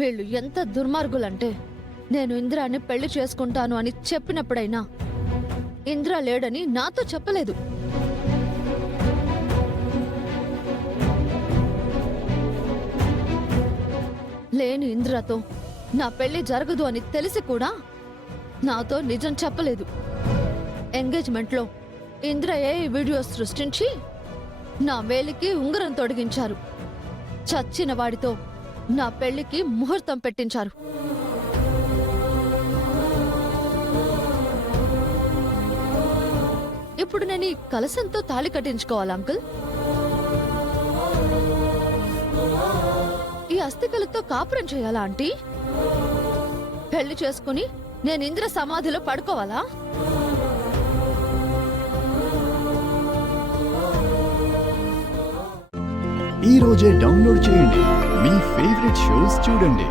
వీళ్ళు ఎంత దుర్మార్గులంటే నేను ఇంద్రాన్ని పెళ్లి చేసుకుంటాను అని చెప్పినప్పుడైనా ఇంద్ర లేడని నాతో చెప్పలేదు. లేని ఇంద్రతో నా పెళ్లి జరగదు అని తెలిసి కూడా నాతో నిజం చెప్పలేదు. ఎంగేజ్మెంట్లో ఇంద్రయే ఈ వీడియో సృష్టించి నా వేలికి ఉంగరం తొడిగించారు. చచ్చిన వాడితో నా పెళ్లికి ముహూర్తం పెట్టించారు. ఇప్పుడు నేను ఈ కలసంతో తాళి కట్టించుకోవాలా అంకుల్? ఈ అస్థికలతో కాపురం చేయాలా ఆంటీ? పెళ్లి చేసుకుని నేను ఇంద్ర సమాధిలో పడుకోవాలా? ఈ రోజే డౌన్లోడ్ చేయండి, మీ ఫేవరెట్ షోస్ చూడండి.